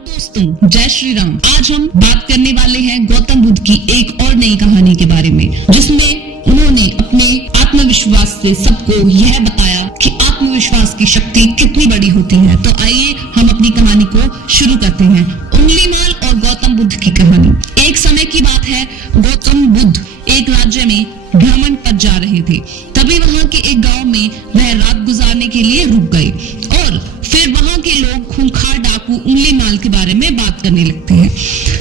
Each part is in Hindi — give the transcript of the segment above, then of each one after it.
दोस्तों, जय श्री राम। आज हम बात करने वाले हैं गौतम बुद्ध की एक और नई कहानी के बारे में, जिसमें उन्होंने अपने आत्मविश्वास से सबको यह बताया कि आत्मविश्वास की शक्ति कितनी बड़ी होती है। तो आइए हम अपनी कहानी को शुरू करते हैं। उंगलीमाल और गौतम बुद्ध की कहानी। एक समय की बात है, गौतम बुद्ध एक राज्य में भ्रमण पर जा रहे थे। तभी वहां के एक गांव में वह रात गुजारने के लिए रुक गए और फिर वहां के लोग खूंखार डाकू उंगलीमाल के बारे में बात करने लगते हैं।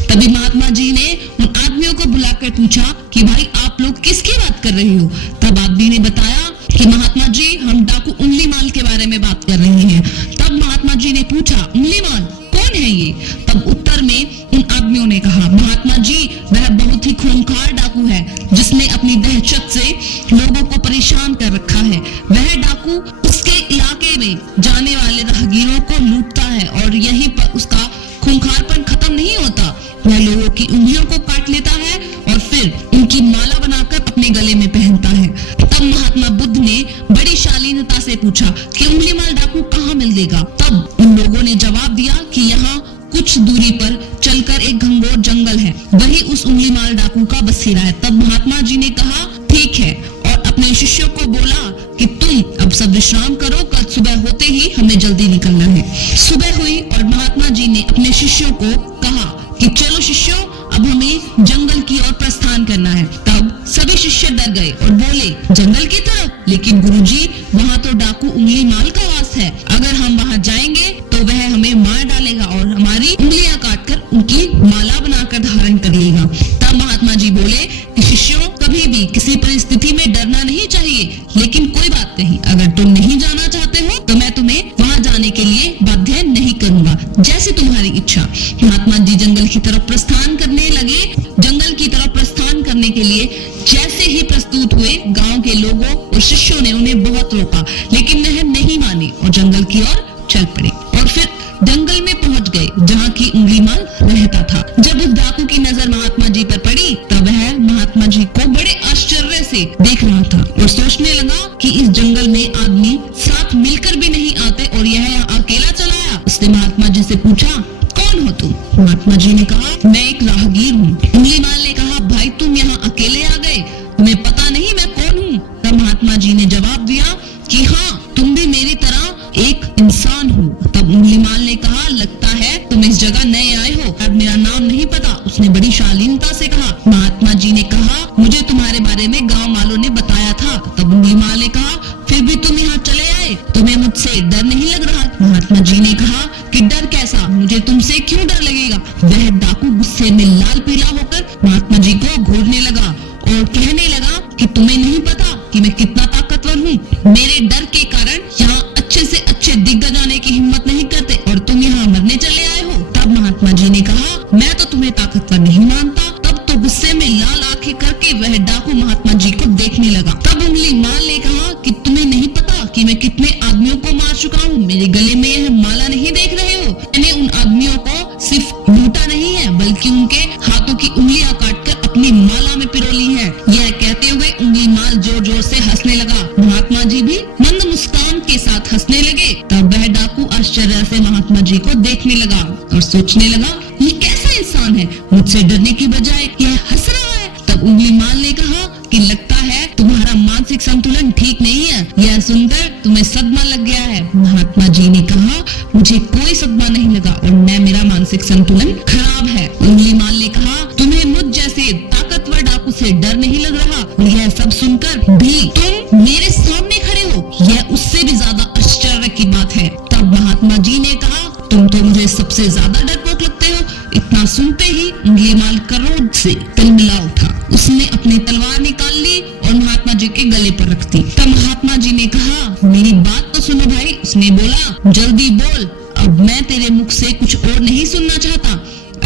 तभी महात्मा जी ने उन आदमियों को बुलाकर पूछा कि भाई आप लोग किसकी बात कर रहे हो। तब आदमी ने बताया कि महात्मा जी हम डाकू उंगलीमाल के बारे में बात कर रहे हैं। तब महात्मा जी ने पूछा उंगलीमाल कौन है ये। तब उत्तर में उन आदमियों ने कहा महात्मा जी वह बहुत ही खूंखार डाकू है, जिसने अपनी दहशत से लोगों को परेशान कर रखा है। वह डाकू उसके इलाके में जाने वाले राहगीरों को लूटता है और यहीं पर उसका खूंखारपन खत्म नहीं होता। वह लोगों की उंगलियों को काट लेता है और फिर उनकी माला बनाकर अपने गले में पहनता है। तब महात्मा बुद्ध ने बड़ी शालीनता से पूछा कि उंगलीमाल डाकू कहाँ मिलेगा। तब उन लोगों ने जवाब दिया कि यहाँ कुछ दूरी पर चलकर एक घंघोर जंगल है, वही उस उंगलीमाल डाकू का बसेरा है। तब महात्मा जी ने कहा ठीक है और अपने शिष्यों को बोला कि तुम अब सब विश्राम करो, कल सुबह होते ही हमें जल्दी निकलना है। सुबह हुई और महात्मा जी ने अपने शिष्यों को कहा कि चलो शिष्यों अब हमें जंगल की ओर प्रस्थान करना है। तब सभी शिष्य डर गए और बोले जंगल की तरफ, लेकिन गुरुजी वहाँ तो डाकू उंगलीमाल का वास है। अगर हम वहाँ जाएंगे तो वह हमें मार डालेगा और हमारी उंगलियां काटकर उनकी माला बनाकर धारण कर लेगा। तब महात्मा जी बोले कि शिष्यों कभी भी किसी परिस्थिति में डरना नहीं चाहिए, लेकिन कोई बात नहीं, अगर तुम नहीं जाना चाहते हो तो मैं तुम्हें वहाँ जाने के लिए बाध्य नहीं करूंगा, जैसे तुम्हारी इच्छा। महात्मा जी जंगल की तरफ प्रस्थान करने लगे। जंगल की तरफ प्रस्थान करने के लिए जैसे ही प्रस्तुत हुए, गांव के लोगों और शिष्यों ने उन्हें बहुत रोका, लेकिन वह नहीं माने और जंगल की ओर चल पड़े और फिर जंगल में पहुंच गए जहाँ की उंगलीमाल रहता था। जब उस डाकू की नजर महात्मा जी पर पड़ी तब वह महात्मा जी को बड़े आश्चर्य से देख रहा था और सोचने लगा कि इस जंगल में आदमी साथ मिलकर भी नहीं आते और यह यहाँ अकेला चला आया। उसने महात्मा जी से पूछा कौन हो तुम। महात्मा जी ने कहा मैं एक राहगीर हूँ। उंगलीमाल ने कहा भाई तुम यहाँ अकेले आ गए, तुम्हें पता नहीं मैं कौन हूँ। तब महात्मा जी ने जवाब दिया कि हाँ तुम भी मेरी तरह एक इंसान हो। तब उंगलीमाल ने कहा लगता है तुम इस जगह नए आए हो, अब मेरा नाम नहीं पता। उसने बड़ी शालीनता से कहा। महात्मा जी ने कहा मुझे तुम्हारे बारे में गांव वालों ने बताया था। तब उंगलीमाल ने कहा फिर भी तुम यहाँ चले आए, तुम्हें मुझसे डर नहीं लग रहा। महात्मा जी ने कहा कि डर कैसा, मुझे तुमसे क्यों डर लगेगा। वह डाकू गुस्से में लाल पीला होकर महात्मा जी को घूरने लगा और कहने लगा कि तुम्हें नहीं पता कि मैं कितना ताकतवर हूँ। मेरे डर के कारण यहाँ अच्छे से अच्छे दिग्गज आने की हिम्मत नहीं करते और तुम यहाँ मरने चले आए हो। तब महात्मा जी ने कहा मैं तो तुम्हें ताकतवर नहीं मानता। तब तो गुस्से में लाल आंखें करके वह डाकू महात्मा जी को देखने लगा। तब उंगलीमाल ने कहा कि तुम्हें नहीं पता कि मैं कितने आदमियों को मार चुका हूँ। मेरे गले में यह माला नहीं देख रहे हो। मैंने उन आदमियों को सिर्फ लूटा नहीं है, बल्कि उनके हाथों की उंगलियां काटकर अपनी माला में पिरोली है। यह कहते हुए उंगलीमाल जोर जोर से हंसने लगा। महात्मा जी भी मंद मुस्कान के साथ हंसने लगे। तब वह डाकू आश्चर्य से महात्मा जी को देखने लगा और सोचने लगा ये कैसा इंसान है, मुझसे डरने की बजाय यह हंस रहा है। तब उंगलीमाल ने कहा कि लगता है तुम्हारा मानसिक संतुलन ठीक नहीं है, यह सुनकर तुम्हें सदमा लग गया है। महात्मा जी ने कहा मुझे कोई सदमा नहीं लगा और मेरा मानसिक संतुलन खराब है। उंगलीमाल ने कहा तुम्हें मुझ जैसे ताकतवर डाकू से डर नहीं लग रहा और यह सब सुनकर भी तुम मेरे सामने खड़े हो, यह उससे भी ज्यादा आश्चर्य की बात है। तब महात्मा जी ने कहा तुम तो मुझे सबसे ज्यादा डरपोक लगते हो। इतना सुनते ही उंगलीमाल क्रोध से तिलमिला उठा। उसने अपनी तलवार निकाल ली और महात्मा जी के गले पर रख दी। तब महात्मा जी ने कहा मेरी बात तो सुनो भाई। उसने बोला जल्दी बोल, अब मैं तेरे मुख से कुछ और नहीं सुनना चाहता।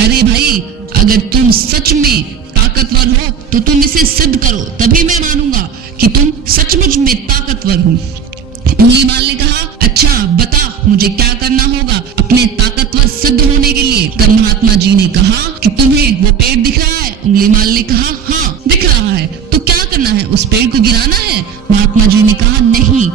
अरे भाई अगर तुम सच में ताकतवर हो तो तुम इसे सिद्ध करो, तभी मैं मानूंगा कि तुम सचमुच में ताकतवर हो। उंगलीमाल ने कहा अच्छा बता मुझे क्या करना होगा अपने ताकतवर सिद्ध होने के लिए। तब महात्मा जी ने कहा कि तुम्हें वो पेड़ दिख रहा है। उंगलीमाल ने कहा हाँ दिख रहा है, तो क्या करना है, उस पेड़ को गिराना है। महात्मा जी ने कहा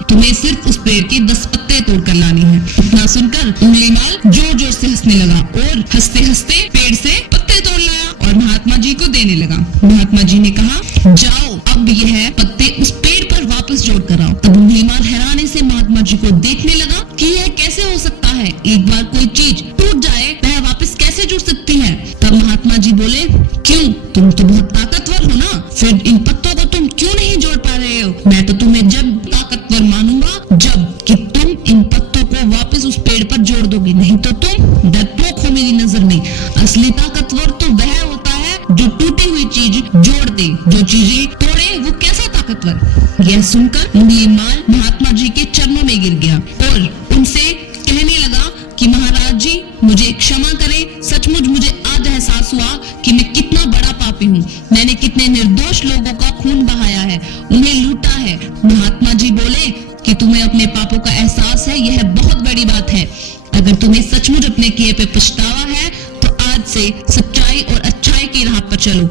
तुम्हें सिर्फ उस पेड़ के 10 पत्ते तोड़कर लाने हैं। इतना सुनकर उंगलीमाल जोर जोर से हंसने देखने लगा और हंसते हंसते पेड़ से पत्ते तोड़ लाया और महात्मा जी को देने लगा। महात्मा जी ने कहा, जाओ अब यह पत्ते उस पेड़ पर वापस जोड़ कर आओ। तब उंगलीमाल हैरानी से महात्मा जी को देखने लगा कि यह कैसे हो सकता है, एक बार कोई चीज टूट जाए वह वापस कैसे जुड़ सकती है। तब महात्मा जी बोले, क्यों, तुम तो बहुत ताकतवर हो ना, फिर इन पत्तों को तुम क्यों नहीं जोड़ पा रहे हो? मैं तो तुम्हें जब ताकतवर मानूंगा जब कि तुम इन पत्तों को वापस उस पेड़ पर जोड़ दोगी, नहीं तो तुम डरपोक हो मेरी नजर में। असली ताकतवर तो वह होता है जो टूटी हुई चीज जोड़ दे, जो चीजें तोड़े वो कैसा ताकतवर। यह सुनकर उंगलीमाल महात्मा जी के चरणों में गिर गया और उनसे कहने लगा कि महाराज जी मुझे क्षमा करें, सचमुच मुझे आज एहसास हुआ कि मैं कितना बड़ा पापी हूँ। मैंने कितने निर्दोष लोगों का खून बहाया है, उन्हें लूटा है। महात्मा जी बोले कि तुम्हें अपने पापों का एहसास है, यह बहुत बड़ी बात है। अगर तुम्हें सचमुच अपने किए पे पछतावा है तो आज से सच्चाई और अच्छाई की राह पर चलो,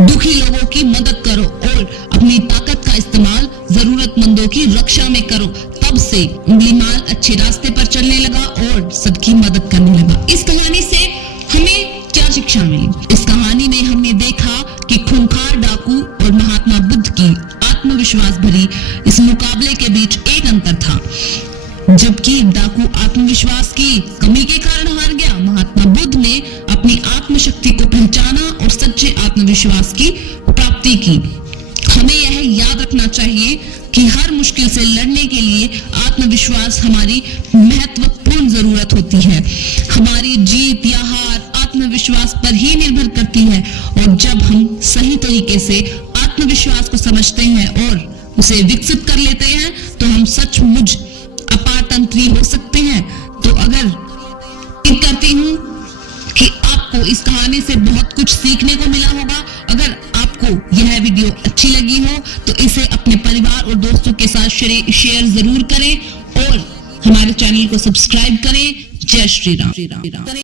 दुखी लोगों की मदद करो और अपनी ताकत का इस्तेमाल जरूरतमंदों की रक्षा में करो। तब से उंगलीमाल अच्छे रास्ते पर चलने लगा और सबकी मदद करने लगा। इस कहानी से हमें क्या शिक्षा मिली? इस कहानी में हमने देखा कि खूंखार डाकू और महात्मा बुद्ध की आत्मविश्वास भरी इस मुकाबले के बीच एक अंतर था। जबकि डाकू आत्मविश्वास की कमी के कारण हार गया, महात्मा बुद्ध ने अपनी आत्मशक्ति को पहचाना और सच्चे आत्मविश्वास की प्राप्ति की। हमें यह याद रखना चाहिए कि हर मुश्किल से लड़ने के लिए आत्मविश्वास हमारी महत्वपूर्ण जरूरत होती है। हमारी जीत या हार आत्मविश्वास पर ही निर्भर करती है और जब हम सही तरीके से आत्मविश्वास को समझते हैं और उसे विकसित कर लेते हैं तो हम सचमुच अपारतंत्री हो सकते हैं। तो अगर उम्मीद करती हूँ कि आपको इस कहानी से बहुत कुछ सीखने को मिला होगा। अगर आपको यह वीडियो अच्छी लगी हो तो इसे अपने परिवार और दोस्तों के साथ शेयर जरूर करें और हमारे चैनल को सब्सक्राइब करें। जय श्री राम।